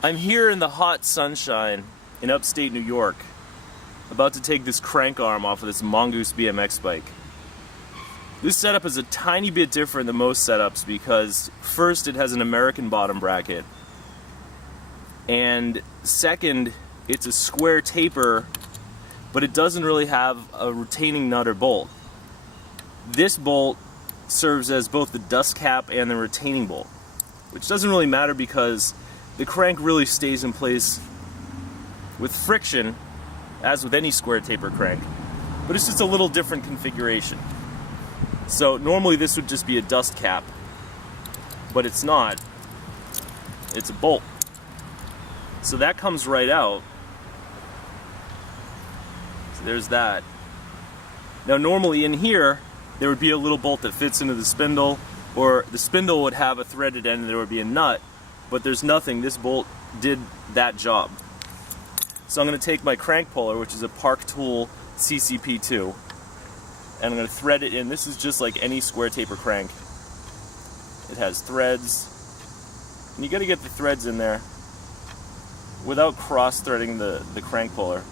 I'm here in the hot sunshine in upstate New York, about to take this crank arm off of this MONGOOSE BMX bike. This setup is a tiny bit different than most setups because first, it has an American bottom bracket, and second, it's a square taper, but it doesn't really have a retaining nut or bolt. This bolt serves as both the dust cap and the retaining bolt, which doesn't really matter because the crank really stays in place with friction, as with any square taper crank, but it's just a little different configuration. So normally this would just be a dust cap, but it's not. It's a bolt. So that comes right out. So there's that. Now normally in here, there would be a little bolt that fits into the spindle, or the spindle would have a threaded end and there would be a nut, but there's nothing. This bolt did that job. So I'm going to take my crank puller, which is a Park Tool CCP2, and I'm going to thread it in. This is just like any square taper crank. It has threads, and you got to get the threads in there without cross-threading the crank puller.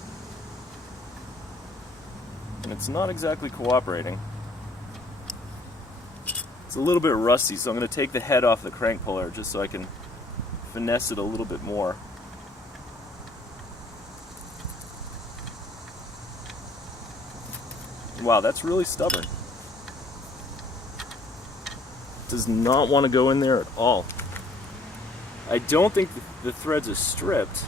And it's not exactly cooperating. It's a little bit rusty, so I'm going to take the head off the crank puller just so I can finesse it a little bit more. Wow, that's really stubborn. Does not want to go in there at all. I don't think the threads are stripped.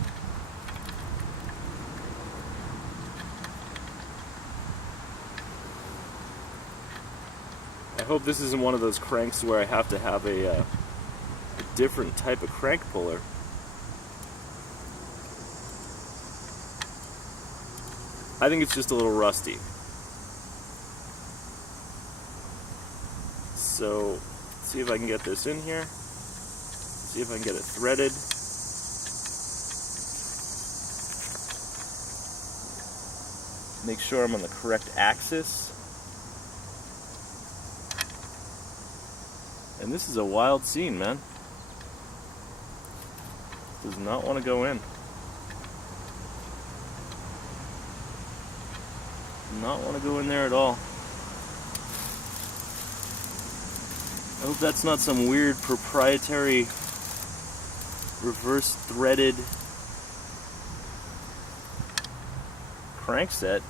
I hope this isn't one of those cranks where I have to have a different type of crank puller. I think it's just a little rusty. So, let's see if I can get this in here. See if I can get it threaded. Make sure I'm on the correct axis. And this is a wild scene, man. Does not want to go in. Not want to go in there at all. I hope that's not some weird proprietary reverse threaded crank set.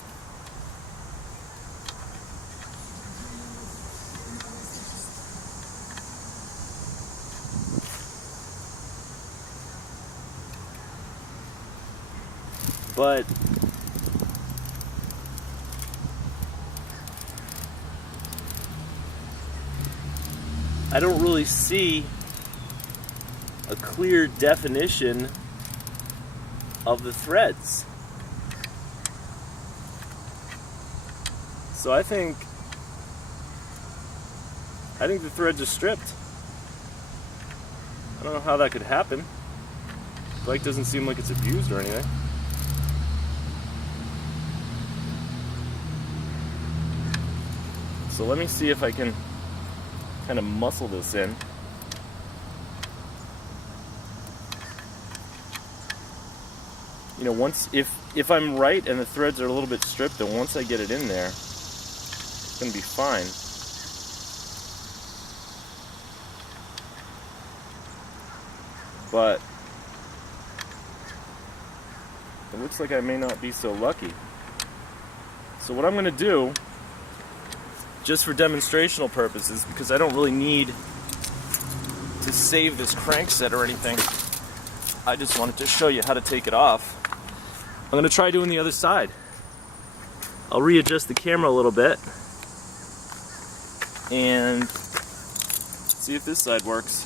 But I don't really see a clear definition of the threads. So I think the threads are stripped. I don't know how that could happen. The bike doesn't seem like it's abused or anything. So let me see if I can kind of muscle this in. You know, if I'm right and the threads are a little bit stripped, then once I get it in there, it's going to be fine. But it looks like I may not be so lucky. So what I'm going to do, just for demonstrational purposes, because I don't really need to save this crank set or anything, I just wanted to show you how to take it off. I'm going to try doing the other side. I'll readjust the camera a little bit and see if this side works.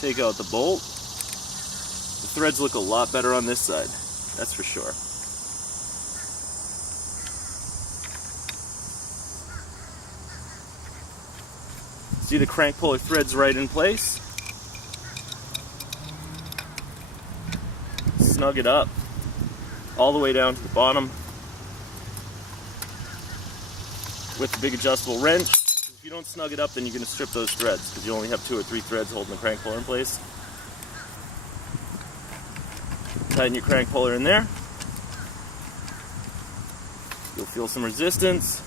Take out the bolt. The threads look a lot better on this side, that's for sure. See the crank puller threads right in place. Snug it up all the way down to the bottom with the big adjustable wrench. If If you don't snug it up, then you're going to strip those threads because you only have 2 or 3 threads holding the crank puller in place. Tighten your crank puller in there. You'll feel some resistance.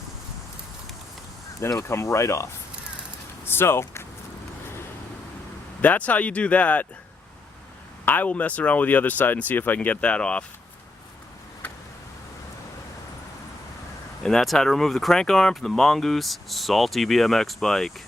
Then it'll come right off. So, that's how you do that. I will mess around with the other side and see if I can get that off. And that's how to remove the crank arm from the Mongoose Salty BMX bike.